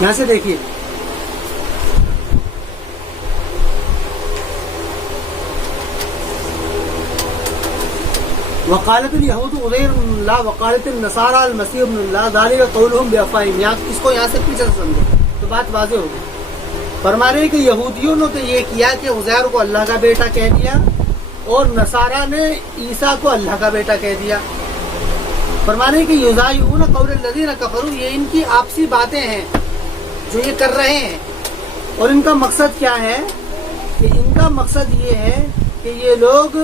یہاں سے دیکھیے وقالت الیہود عزیر ابن اللہ وقالت النصارى المسیح ابن اللہ ذلک قولهم بافواہہم، اس کو یہاں سے پیچھے سے سمجھو تو بات واضح ہوگی۔ فرما رہے کہ یہودیوں نے تو یہ کیا کہ عزیر کو اللہ کا بیٹا کہہ دیا اور نصارہ نے عیسیٰ کو اللہ کا بیٹا کہہ دیا۔ فرما رہے کہ یضاہئون قول الذین کفروا، یہ ان کی آپسی باتیں ہیں جو یہ کر رہے ہیں، اور ان کا مقصد کیا ہے کہ ان کا مقصد یہ ہے کہ یہ لوگ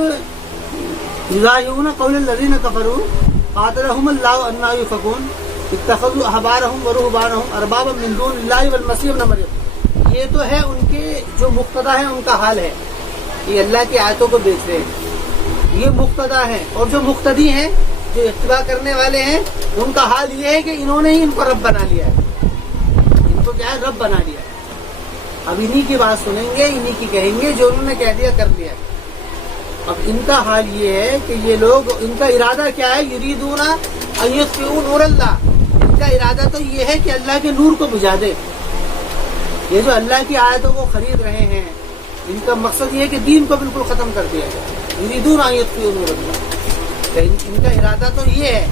یضاہئون قول الذین کفروا قاتلهم اللہ انا یؤفکون اتخذوا احبارهم ورہبانهم اربابا من دون اللہ والمسیح ابن مریم، یہ تو ہے ان کے جو مقتدا ہے ان کا حال ہے، یہ اللہ کی آیتوں کو بیچ رہے ہیں، یہ مقتدا ہے، اور جو مقتدی ہیں جو اتباع کرنے والے ہیں ان کا حال یہ ہے کہ انہوں نے ہی ان کو رب بنا لیا ہے، ان کو کیا ہے رب بنا لیا ہے۔ اب انہی کی بات سنیں گے، انہی کی کہیں گے جو انہوں نے کہہ دیا کر لیا۔ اب ان کا حال یہ ہے کہ یہ لوگ، ان کا ارادہ کیا ہے، یریدون ان یطفئوا نور اللہ، ان کا ارادہ تو یہ ہے کہ اللہ کے نور کو بجھا دے۔ یہ جو اللہ کی آیتوں کو خرید رہے ہیں ان کا مقصد یہ ہے کہ دین کو بالکل ختم کر دیا جائے، یریدون ان یطفئوا نور اللہ، ان کا ارادہ تو یہ ہے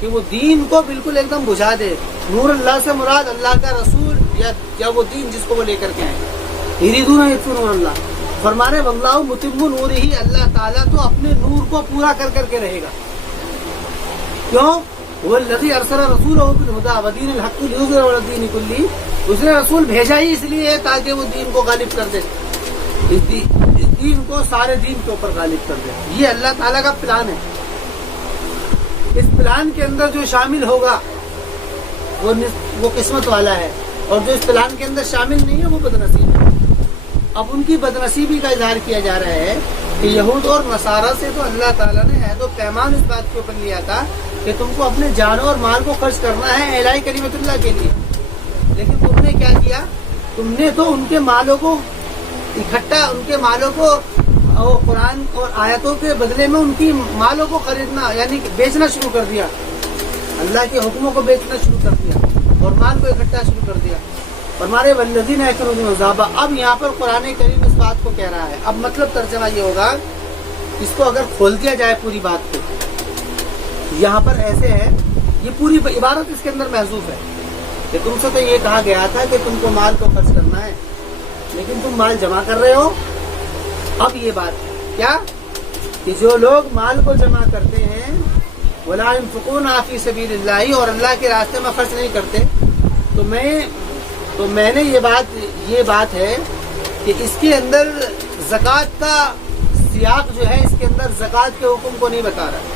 کہ وہ دین کو بالکل ایک دم بجھا دے۔ نور اللہ سے مراد اللہ کا رسول یا وہ دین جس کو وہ لے کر کے آئے، یریدون ان یطفئوا نور اللہ۔ فرما رہے واللہ متم نورہ، اللہ تعالیٰ تو اپنے نور کو پورا کر کر کے رہے گا۔ کیوں؟ وہ الذی ارسل رسولہ بالہدی ودین الحق لیظہرہ علی الدین کلہ، اس نے رسول بھیجا ہی اس لیے ہے تاکہ وہ دین کو غالب کر دے، اس دین کو سارے دین کے اوپر غالب کر دے۔ یہ اللہ تعالیٰ کا پلان ہے۔ اس پلان کے اندر جو شامل ہوگا وہ قسمت والا ہے، اور جو اس پلان کے اندر شامل نہیں ہے وہ بدنصیب ہے۔ اب ان کی بدنصیبی کا اظہار کیا جا رہا ہے کہ یہود اور نصارہ سے تو اللہ تعالیٰ نے عہد و پیمان اس بات کے اوپر لیا تھا کہ تم کو اپنے جانوں اور مال کو خرچ کرنا ہے اعلاء کلمت اللہ کے لیے، لیکن تم نے کیا کیا، تم نے تو ان کے مالوں کو اکٹھا، ان کے مالوں کو قرآن اور آیتوں کے بدلے میں ان کی مالوں کو خریدنا یعنی بیچنا شروع کر دیا، اللہ کے حکموں کو بیچنا شروع کر دیا اور مال کو اکٹھا شروع کر دیا۔ فرمارے والذین یکرمون الذھب، اب یہاں پر قرآن کریم اس بات کو کہہ رہا ہے۔ اب مطلب ترجمہ یہ ہوگا، اس کو اگر کھول دیا جائے پوری بات کو، یہاں پر ایسے ہے، یہ پوری عبارت اس کے اندر محذوف ہے کہ تم سے تو یہ کہا گیا تھا کہ تم کو مال کو خرچ کرنا ہے، لیکن تم مال جمع کر رہے ہو۔ اب یہ بات کیا کہ جو لوگ مال کو جمع کرتے ہیں ولا ينفقون فی سبیل اللہ، اور اللہ کے راستے میں خرچ نہیں کرتے، تو میں نے یہ بات ہے کہ اس کے اندر زکوٰۃ کا سیاق جو ہے، اس کے اندر زکوٰۃ کے حکم کو نہیں بتا رہا،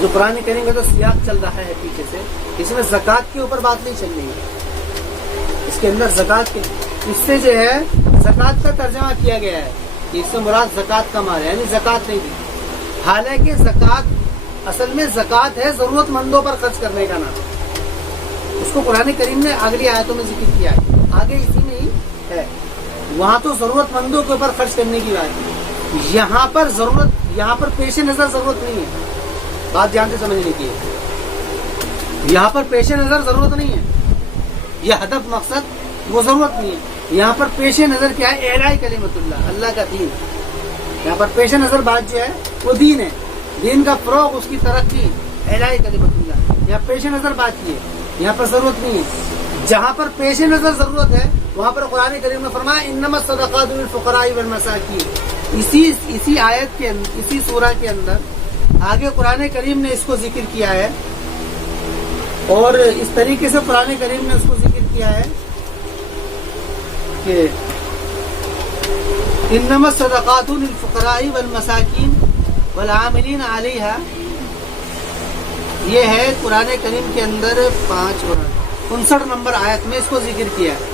جو قرآن کریم کا تو سیاق چل رہا ہے پیچھے سے، اس میں زکوٰۃ کے اوپر بات نہیں چل رہی ہے، اس کے اندر زکوٰۃ کے، اس سے جو ہے زکوٰۃ کا ترجمہ کیا گیا ہے کہ اس سے مراد زکوٰۃ کا مال ہے، یعنی زکوٰۃ نہیں دی، حالانکہ زکوٰۃ اصل میں زکوٰۃ ہے ضرورت مندوں پر خرچ کرنے کا نام، اس کو قرآن کریم نے اگلی آیتوں میں ذکر کیا ہے، آگے اسی میں ہی ہے، وہاں تو ضرورت مندوں کے اوپر خرچ کرنے کی بات ہے، یہاں پر پیش نظر ضرورت نہیں ہے، بات جانتے سمجھنے کی ہے، یہاں پر پیش نظر ضرورت نہیں ہے، یہ ہدف مقصد وہ ضرورت نہیں ہے، یہاں پر پیش نظر کیا ہے، اعلاء کلمت اللہ، اللہ کا دین، یہاں پر پیش نظر بات جو ہے وہ دین ہے، دین کا فروغ، اس کی ترقی، اعلاء کلمت اللہ، یہاں پیش نظر بات کی ہے، یہاں پر ضرورت نہیں ہے۔ جہاں پر پیش نظر ضرورت ہے وہاں پر قرآن کریم نے فرمایا انما الصدقات للفقراء والمساکین، اسی آیت کے اسی سورہ کے اندر آگے قرآن کریم نے اس کو ذکر کیا ہے، اور اس طریقے سے قرآن کریم نے اس کو ذکر کیا ہے کہ انما الصدقات للفقراء والمساکین والعاملین علیہا، یہ ہے قرآن کریم کے اندر 59 نمبر آیت میں اس کو ذکر کیا ہے،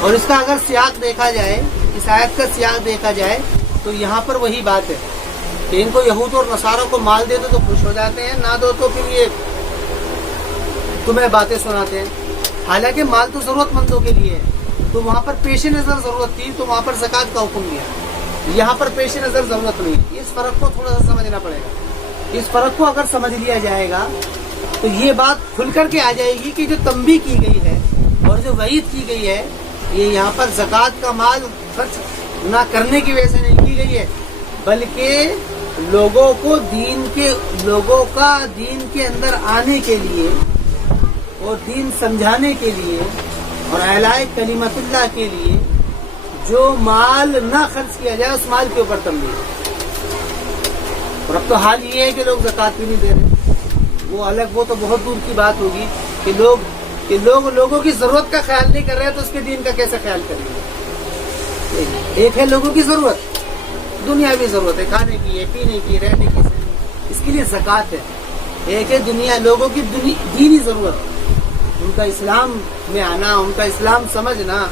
اور اس کا اگر سیاق دیکھا جائے، اس آیت کا سیاق دیکھا جائے تو یہاں پر وہی بات ہے کہ ان کو یہود اور نصاروں کو مال دے دو تو خوش ہو جاتے ہیں، نہ دو تو پھر یہ تمہیں باتیں سناتے ہیں، حالانکہ مال تو ضرورت مندوں کے لیے ہے، تو وہاں پر پیش نظر ضرورت تھی تو وہاں پر زکوٰۃ کا حکم دیا، یہاں پر پیش نظر ضرورت نہیں، اس فرق کو تھوڑا سا سمجھنا پڑے گا، اس فرق کو اگر سمجھ لیا جائے گا تو یہ بات کھل کر کے آ جائے گی کہ جو تنبیہ کی گئی ہے اور جو وعید کی گئی ہے یہ یہاں پر زکوٰۃ کا مال خرچ نہ کرنے کی وجہ سے نہیں کی گئی ہے، بلکہ لوگوں کا دین کے اندر آنے کے لیے اور دین سمجھانے کے لیے اور اعلاء کلمت اللہ کے لیے جو مال نہ خرچ کیا جائے اس مال کے اوپر تنبیہ۔ اور اب تو حال یہ ہے کہ لوگ زکوٰۃ بھی نہیں دے رہے، وہ الگ، وہ تو بہت دور کی بات ہوگی کہ لوگ لوگوں کی ضرورت کا خیال نہیں کر رہے تو اس کے دین کا کیسے خیال کریں گے؟ ایک ہے لوگوں کی ضرورت، دنیاوی ضرورت ہے، کھانے کی ہے، پینے کی، رہنے کی، اس کے لیے زکوٰۃ ہے۔ ایک ہے لوگوں کی دینی ضرورت، ان کا اسلام میں آنا، ان کا اسلام سمجھنا،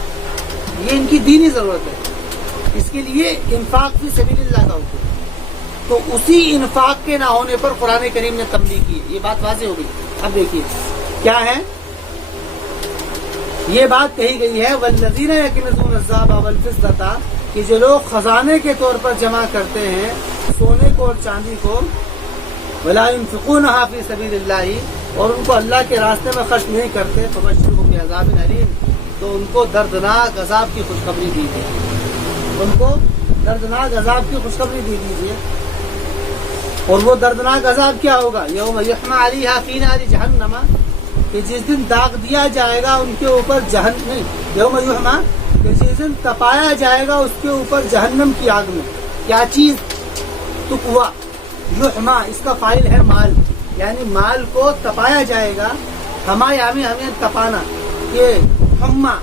یہ ان کی دینی ضرورت ہے، اس کے لیے انفاق فی سبیل اللہ کا حکم۔ تو اسی انفاق کے نہ ہونے پر قرآن کریم نے تنبیہ کی، یہ بات واضح ہو گئی۔ اب دیکھیے کیا ہے، یہ بات کہی گئی ہے والذین یکنزون الذهب والفضة، کہ جو لوگ خزانے کے طور پر جمع کرتے ہیں سونے کو اور چاندی کو، ولا ينفقونها فی سبیل اللہ، اور ان کو اللہ کے راستے میں خرچ نہیں کرتے، فبشرهم بعذاب علیم، تو ان کو دردناک عذاب کی خوشخبری دیجیے، ان کو دردناک عذاب کی خوشخبری دے دیجیے۔ اور وہ دردناک عذاب کیا ہوگا؟ یوم یحمى علیہا فی نار جہنم، کہ جس دن داغ دیا جائے گا ان کے اوپر یوم یحمى، کہ جس دن تپایا جائے گا اس کے اوپر جہنم کی آگ میں۔ کیا چیز؟ تقوا، یحمى اس کا فاعل ہے مال، یعنی مال کو تپایا جائے گا، ہمیں تپانا، یہ حمہ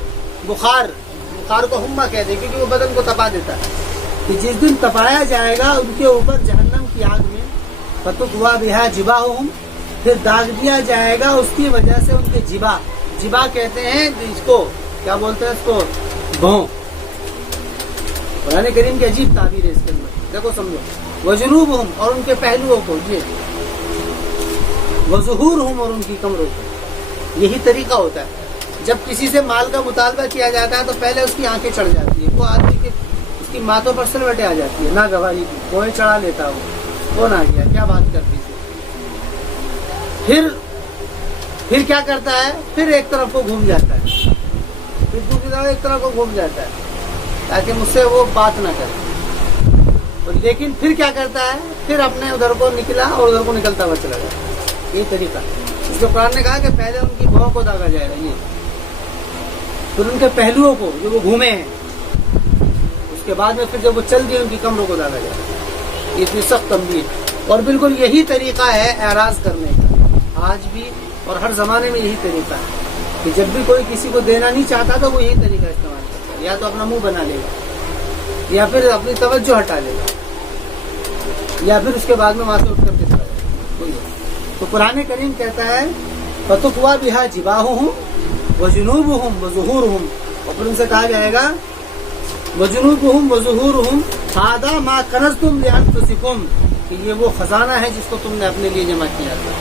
بخار کو حمہ کہتے ہیں کیونکہ وہ بدن کو تپا دیتا ہے، کہ جس دن تپایا جائے گا ان کے اوپر جہنم کی آگ میں، فتقوا بہا جباہہم، پھر داغ دیا جائے گا اس کی وجہ سے ان کے جبا کہتے ہیں اس کو، کیا بولتے ہیں اس کو؟ بھون۔ قرآن کریم کی عجیب تعبیر ہے اس کے اندر، دیکھو سمجھو۔ وجنوبہم، اور ان کے پہلوؤں کو، وظہورہم، اور ان کی کمروں کو۔ یہی طریقہ ہوتا ہے، جب کسی سے مال کا مطالبہ کیا جاتا ہے تو پہلے اس کی آنکھیں چڑھ جاتی ہے، وہ آدمی کے اس کی ماتھوں پر سلوٹیں آ جاتی ہے، نہ گواہی کی، کوئی چڑھا لیتا ہو، کون آ گیا، کیا بات کرتی تھی۔ پھر کیا کرتا ہے؟ پھر ایک طرف کو گھوم جاتا ہے، پھر دوسری طرف ایک طرف کو گھوم جاتا ہے تاکہ مجھ سے وہ بات نہ کرے، لیکن پھر کیا کرتا ہے؟ پھر اپنے ادھر کو نکلا اور ادھر کو نکلتا ہوا چلا جاتا۔ یہ طریقہ، اس کو قرآن نے کہا کہ پہلے ان کی بھوں کو داغا جائے گا، یہ پھر ان کے پہلوؤں کو جو وہ گھومے ہیں، اس کے بعد میں پھر جب وہ چل دیے ان کی کمروں کو داغا جائے گا۔ یہ اتنی سخت تنبیہ، اور بالکل یہی طریقہ ہے اعراض کرنے کا، آج بھی اور ہر زمانے میں یہی طریقہ ہے کہ جب بھی کوئی کسی کو دینا نہیں چاہتا تو وہ یہی طریقہ استعمال کرتا ہے، یا تو اپنا منہ بنا لے گا، یا پھر اپنی توجہ ہٹا لے گا، یا پھر اس کے بعد میں وہاں سے اٹھ کر کے چلا جائے گا۔ تو قرآن کریم کہتا ہے فتقوا بہا جباہہم وجنوبہم وظہورہم، اور پھر ان سے کہا جائے گا وجنوبہم وظہورہم ھذا ما کنزتم لانفسکم، کہ یہ وہ خزانہ ہے جس کو تم نے اپنے لیے جمع کیا تھا،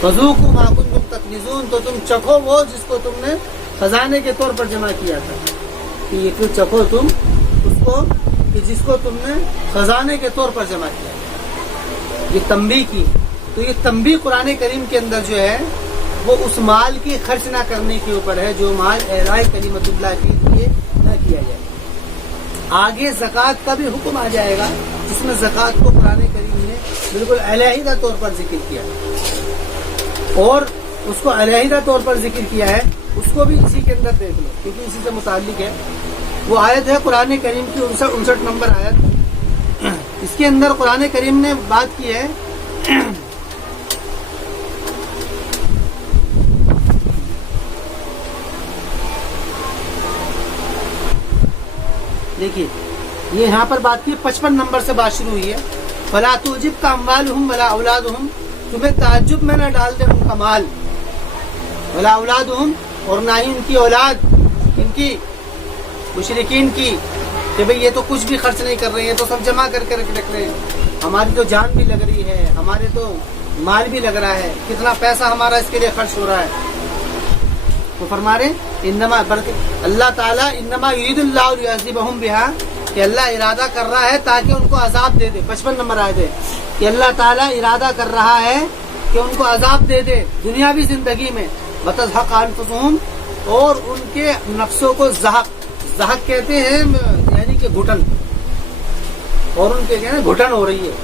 فذوقوا ما کنتم تکنزون، تو تم چکھو وہ جس کو تم نے خزانے کے طور پر جمع کیا تھا، کہ یہ پھر چکھو تم اس کو کہ جس کو تم نے خزانے کے طور پر جمع کیا، یہ تنبیہ کی۔ تو یہ تنبیہ قرآن کریم کے اندر جو ہے وہ اس مال کی خرچ نہ کرنے کے اوپر ہے جو مال اعلاء کلمت اللہ کے لیے نہ کیا جائے۔ آگے زکوٰۃ کا بھی حکم آ جائے گا، جس میں زکوٰۃ کو قرآن کریم نے بالکل علیحدہ طور پر ذکر کیا، اور اس کو علیحدہ طور پر ذکر کیا ہے، اس کو بھی اسی کے اندر دیکھ لو کیونکہ اسی سے متعلق ہے۔ وہ آیت ہے قرآن کریم کی 59 نمبر آیت، اس کے اندر قرآن کریم نے بات کی ہے دیکھیے یہ یہاں پر بات کی 55 نمبر سے بات شروع ہوئی ہے، فَلَا تُعْجِبْكَ أَمْوَالُهُمْ وَلَا أَوْلَادُهُمْ، تمہیں تعجب میں نہ ڈال دے ان کا مال، وَلَا أَوْلَادُهُمْ، اور نہ ہی ان کی اولاد، ان کی مشرکین کی، کہ بھئی یہ تو کچھ بھی خرچ نہیں کر رہے ہیں، تو سب جمع کر کے رکھ رہے ہیں، ہماری تو جان بھی لگ رہی ہے، ہمارے تو مال بھی لگ رہا ہے، کتنا پیسہ ہمارا اس کے لیے خرچ ہو رہا ہے۔ تو فرما رہے انما، اللہ تعالیٰ انما یرید اللہ لیعذبہم بہا، کہ اللہ ارادہ کر رہا ہے تاکہ ان کو عذاب دے دے۔ 55 نمبر آئے تھے کہ اللہ تعالیٰ ارادہ کر رہا ہے کہ ان کو عذاب دے دے دنیاوی زندگی میں، وتزهق انفسهم، اور ان کے نفسوں کو زہق کہتے ہیں یعنی کہ گھٹن، اور ان کے کہتے ہیں گھٹن ہو رہی ہے،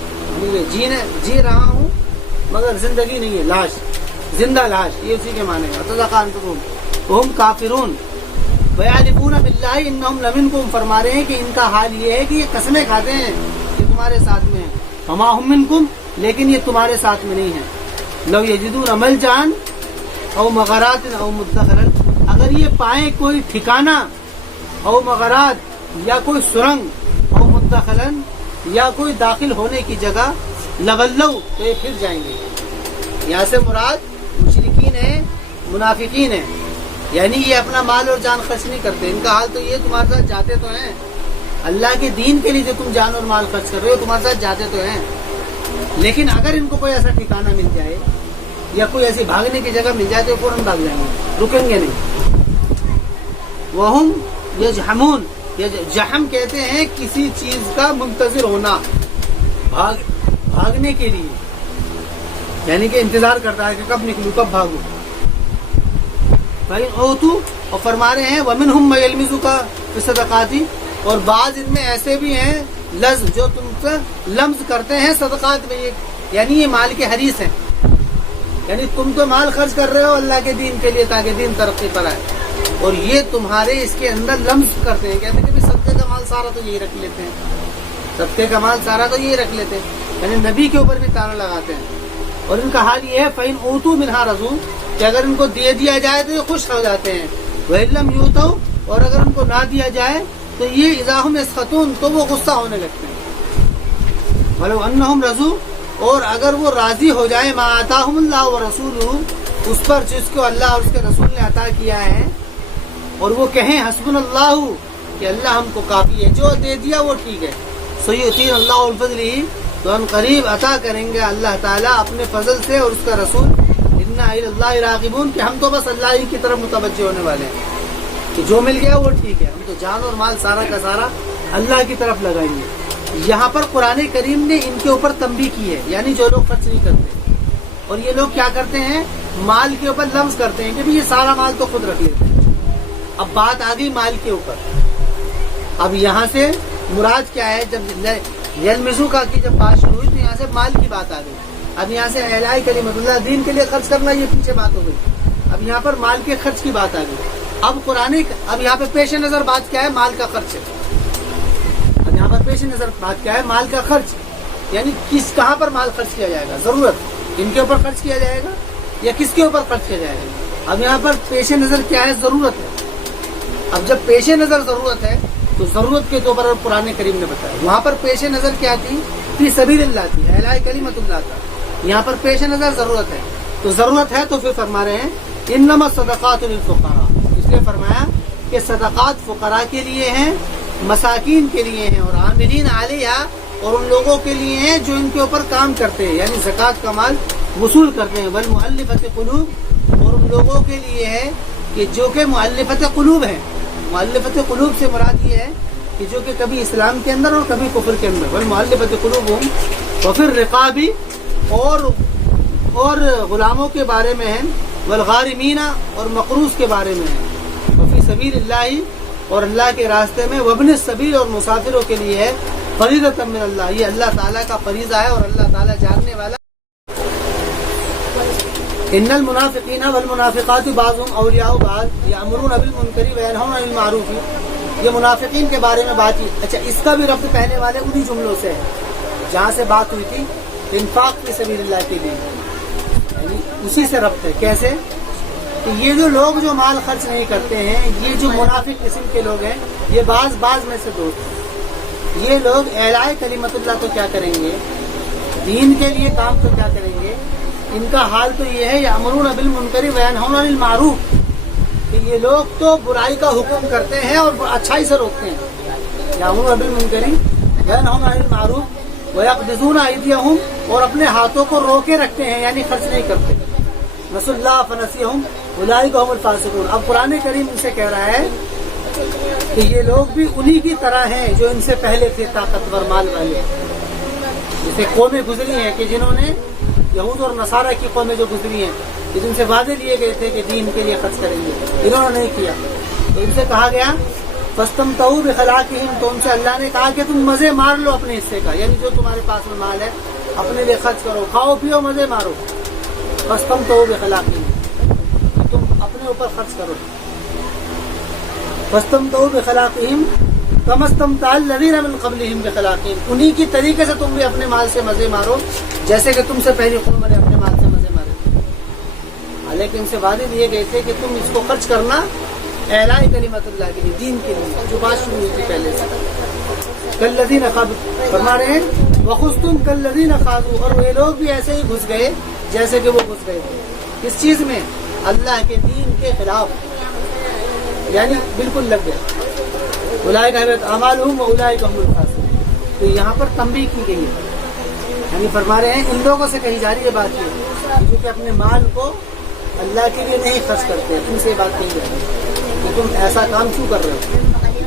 یعنی جی رہا ہوں مگر زندگی نہیں ہے، لاش، زندہ لاش، یہ اسی کے معنی ہے وتزهق انفسهم وهم کافرون ویحلفون باللہ انہم لمنکم، فرما رہے ہیں کہ ان کا حال یہ ہے کہ یہ قسمیں کھاتے ہیں کہ تمہارے ساتھ میں ہیں، وما هم منکم، لیکن یہ تمہارے ساتھ میں نہیں ہیں، لو یجدون ملجأ او مغارات او مدخلا، اگر یہ پائیں کوئی ٹھکانہ او مغارات یا کوئی سرنگ او مدخلا یا کوئی داخل ہونے کی جگہ، لولوا، تو یہ پھر جائیں گے۔ یہاں سے مراد مشرکین ہیں، منافقین ہیں، یعنی یہ اپنا مال اور جان خرچ نہیں کرتے، ان کا حال تو یہ تمہارے ساتھ جاتے تو ہیں، اللہ کے دین کے لیے جو تم جان اور مال خرچ کر رہے ہو تمہارے ساتھ جاتے تو ہیں، لیکن اگر ان کو کوئی ایسا ٹھکانہ مل جائے یا کوئی ایسی بھاگنے کی جگہ مل جائے تو فوراً بھاگ جائیں گے، رکیں گے نہیں۔ وہم یجحمون، جہم کہتے ہیں کسی چیز کا منتظر ہونا، بھاگنے کے لیے، یعنی کہ انتظار کرتا ہے کہ کب نکلوں کب بھاگوں۔ بھائی اوتو، اور فرما رہے ہیں ومنہم من یلمزک فی الصدقات، اور بعض ان میں ایسے بھی ہیں لز جو تم سے لمز کرتے ہیں صدقات میں، یعنی یہ مال کے حریص ہیں، یعنی تم تو مال خرچ کر رہے ہو اللہ کے دین کے لیے تاکہ دین ترقی پر آئے، اور یہ تمہارے اس کے اندر لمز کرتے ہیں، کہتے ہیں کہ صدقے کا مال سارا تو یہی رکھ لیتے ہیں، صدقے کا مال سارا تو یہی رکھ لیتے ہیں، یعنی نبی کے اوپر بھی تانا لگاتے ہیں، اور ان کا حال یہ ہے فَإِنْ أُوتُوا مِنْهَا رَضُوا، کہ اگر ان کو دے دیا جائے تو یہ خوش ہو جاتے ہیں، وَإِنْ لَمْ يُؤْتَوْا، اور اگر ان کو نہ دیا جائے تو یہ اذا ہم یسخطون، تو وہ غصہ ہونے لگتے ہیں، وَلَوْ أَنَّهُمْ رَضُوا، اور اگر وہ راضی ہو جائیں مَا آتَاهُمُ اللَّهُ وَرَسُولُهُ، اس پر جس کو اللہ اور اس کے رسول نے عطا کیا ہے، اور وہ کہیں حسبنا اللہ، کہ اللہ ہم کو کافی ہے، جو دے دیا وہ ٹھیک ہے، سیؤتینا اللہ الفضل، تو ہم قریب عطا کریں گے اللہ تعالیٰ اپنے فضل سے اور اس کا رسول، انا الی اللہ راغبون، کہ ہم تو بس اللہ ہی کی طرف متوجہ ہونے والے ہیں، کہ جو مل گیا وہ ٹھیک ہے، ہم تو جان اور مال سارا کا سارا اللہ کی طرف لگائیں گے۔ یہاں پر قرآن کریم نے ان کے اوپر تنبیہ کی ہے، یعنی جو لوگ خرچ نہیں کرتے، اور یہ لوگ کیا کرتے ہیں مال کے اوپر لمز کرتے ہیں کہ یہ سارا مال تو خود رکھ لیتے ہیں۔ اب بات آ گئی مال کے اوپر، اب یہاں سے مراد کیا ہے، جب یلمزو کا کی جب بات شروع ہوئی تو یہاں سے مال کی بات آ گئی، اب یہاں سے اعلاء کلمت اللہ، دین کے لیے خرچ کرنا یہ پیچھے بات ہو گئی، اب یہاں پر مال کے خرچ کی بات آ گئی۔ اب یہاں پہ پیش نظر بات کیا ہے، مال کا خرچ ہے، اب یہاں پر پیش نظر بات کیا ہے، مال کا خرچ، یعنی کہاں پر مال خرچ کیا جائے گا، ضرورت، ان کے اوپر خرچ کیا جائے گا یا کس کے اوپر خرچ کیا جائے گا۔ اب یہاں پر پیش نظر کیا ہے، ضرورت ہے، اب جب پیش نظر ضرورت ہے تو ضرورت کے طور پر قرآن کریم نے بتایا، وہاں پر پیش نظر کیا تھی، فی سبیل اللہ تھی، اعلاء کلمت اللہ کا، یہاں پر پیش نظر ضرورت ہے، تو ضرورت ہے تو پھر فرما رہے ہیں انما الصدقات للفقراء، اس لیے فرمایا کہ صدقات فقراء کے لیے ہیں، مساکین کے لیے ہیں، اور عاملین علیہا، اور ان لوگوں کے لیے ہیں جو ان کے اوپر کام کرتے ہیں، یعنی زکوٰۃ کا مال وصول کرتے ہیں، والمؤلفۃ قلوب، اور ان لوگوں کے لیے ہے کہ جو کہ مؤلفۃ قلوب ہیں، مؤلفۃ قلوب سے مراد یہ ہے کہ جو کہ کبھی اسلام کے اندر اور کبھی کفر کے اندر، والمؤلفۃ قلوبہم، وفی الرقاب، اور غلاموں کے بارے میں ہیں، والغارمین، اور مقروض کے بارے میں ہیں، وفی سبیل اللہ، اور اللہ کے راستے میں، وابن السبیل، اور مسافروں کے لیے ہے، فریضۃ من اللہ، یہ اللہ تعالیٰ کا فریضہ ہے اور اللہ تعالیٰ جاننے والا۔ ان المنافقین والمنافقات بعضهم اولیاء بعض یامرون بالمنکر وینہون عن المعروف، یہ منافقین کے بارے میں بات کی۔ اچھا، اس کا بھی ربط پہلے والے انہی جملوں سے ہے جہاں سے بات ہوئی تھی انفاق فی سبیل اللہ کے لیے، یعنی اسی سے ربط ہے۔ کیسے کہ یہ جو لوگ جو مال خرچ نہیں کرتے ہیں، یہ جو منافق قسم کے لوگ ہیں، یہ بعض میں سے دوست ہیں، یہ لوگ اعلاء کلمت اللہ تو کیا کریں گے، دین کے لیے کام تو کیا کریں گے، ان کا حال تو یہ ہے یامرون بالمنکر وینہون عن المعروف، کہ یہ لوگ تو برائی کا حکم کرتے ہیں اور اچھائی سے روکتے ہیں، یامرون بالمنکر وینہون عن المعروف ویقبضون ایدیہم، اور اپنے ہاتھوں کو روکے رکھتے ہیں، یعنی خرچ نہیں کرتے، نسوا اللہ فنسیہم اولئک هم الفاسقون۔ اب قرآن کریم ان سے کہہ رہا ہے کہ یہ لوگ بھی انہی کی طرح ہیں جو ان سے پہلے تھے، طاقتور مال والے، جیسے قومیں گزری ہیں کہ جنہوں نے یہود اور نصارہ کی قومیں جو گزری ہیں کہ جن سے وعدے لیے گئے تھے کہ دین کے لیے خرچ کریں گے، انہوں نے نہیں کیا، تو ان سے کہا گیا فاستمتعوا بخلاقہم، تو ان سے اللہ نے کہا کہ تم مزے مار لو اپنے حصے کا، یعنی جو تمہارے پاس میں مال ہے اپنے لیے خرچ کرو، کھاؤ پیو مزے مارو، فاستمتعوا بخلاقہم، تم اپنے اوپر خرچ کرو، فاستمتعوا بخلاقہم کما استمتع الذین من قبلہم بخلاقہم، انہی کی طریقے سے تم بھی اپنے مال سے مزے مارو جیسے کہ تم سے پہلی قوم نے اپنے مال سے مزے مارے، حالانکہ ان سے وعدے دیے گئے تھے کہ تم اس کو خرچ کرنا اعلاء کلمت اللہ کے لیے، دین کے لیے، جو بات شروع ہوئی تھی پہلے سے۔ کالذین خاضوا، فرما رہے ہیں وخذتم کالذین خاضوا، اور وہ لوگ بھی ایسے ہی گھس گئے جیسے کہ وہ گھس گئے تھے، کس چیز میں؟ اللہ کے دین کے خلاف، یعنی بالکل لگ گئے، اولئک حبطت اعمالہم واولئک هم الخاسرون، تو یہاں پر تنبیہ کی گئی ہے، یعنی فرما رہے ہیں ان لوگوں سے کہی جا رہی ہے بات یہ جو کہ اپنے مال کو اللہ کے لیے نہیں خرچ کرتے، تم سے یہ بات کہی جا رہی ہے کہ تم ایسا کام کیوں کر رہے ہو،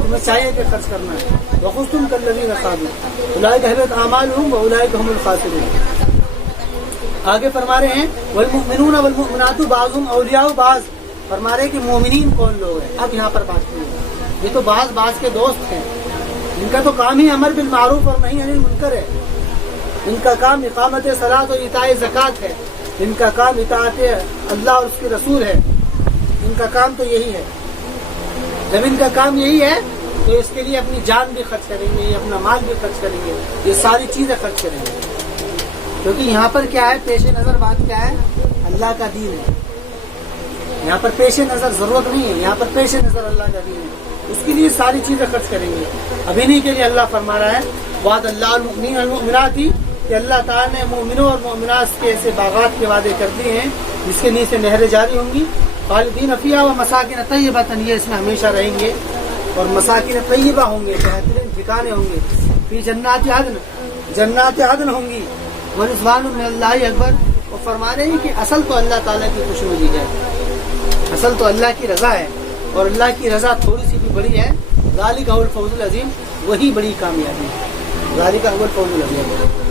تمہیں چاہیے کہ خرچ کرنا ہے۔ وخذتم کالذین خاضوا اولئک حبطت اعمالہم واولئک هم الخاسرون، آگے فرما رہے ہیں والمؤمنون والمؤمنات بعضهم اولیاء بعض، فرما رہے ہیں کہ مومنین کون لوگ ہیں، اب یہاں پر بات کی ہے، یہ تو بعض کے دوست ہیں، ان کا تو کام ہی امر بالمعروف اور نہی عن المنکر ہے، ان کا کام اقامت صلاۃ اور ایتاء زکوٰۃ ہے، ان کا کام اطاعت اللہ اور اس کے رسول ہے، ان کا کام تو یہی ہے، جب ان کا کام یہی ہے تو اس کے لیے اپنی جان بھی خرچ کریں گے، اپنا مال بھی خرچ کریں گے، یہ ساری چیزیں خرچ کریں گے، کیونکہ یہاں پر کیا ہے، پیش نظر بات کیا ہے، اللہ کا دین ہے، یہاں پر پیش نظر ضرورت نہیں ہے، یہاں پر پیش نظر اللہ کا دین ہے، اس کے لیے ساری چیزیں خرچ کریں گے۔ اب انہی کے لیے اللہ فرما رہا ہے وعد اللہ المؤمنین والمؤمنات، کہ اللہ تعالیٰ نے مومنوں اور مومنات کے ایسے باغات کے وعدے کر دیے ہیں جس کے نیچے نہریں جاری ہوں گی، خالدین فیہا ومساکن طیبۃ، یہ اس میں ہمیشہ رہیں گے، اور مساکن طیبہ ہوں گے، بہترین ٹھکانے ہوں گے، فی جنات عدن، جنات عدن ہوں گی، ورضوان من اللہ اکبر، وہ فرما رہے ہیں کہ اصل تو اللہ تعالیٰ کی خوشنودی ہے، اصل تو اللہ کی رضا ہے، اور اللہ کی رضا تھوڑی سی بھی بڑی ہے، ذالک هو الفوز العظیم، وہی بڑی کامیابی ہے، ذالک هو الفوز العظیم۔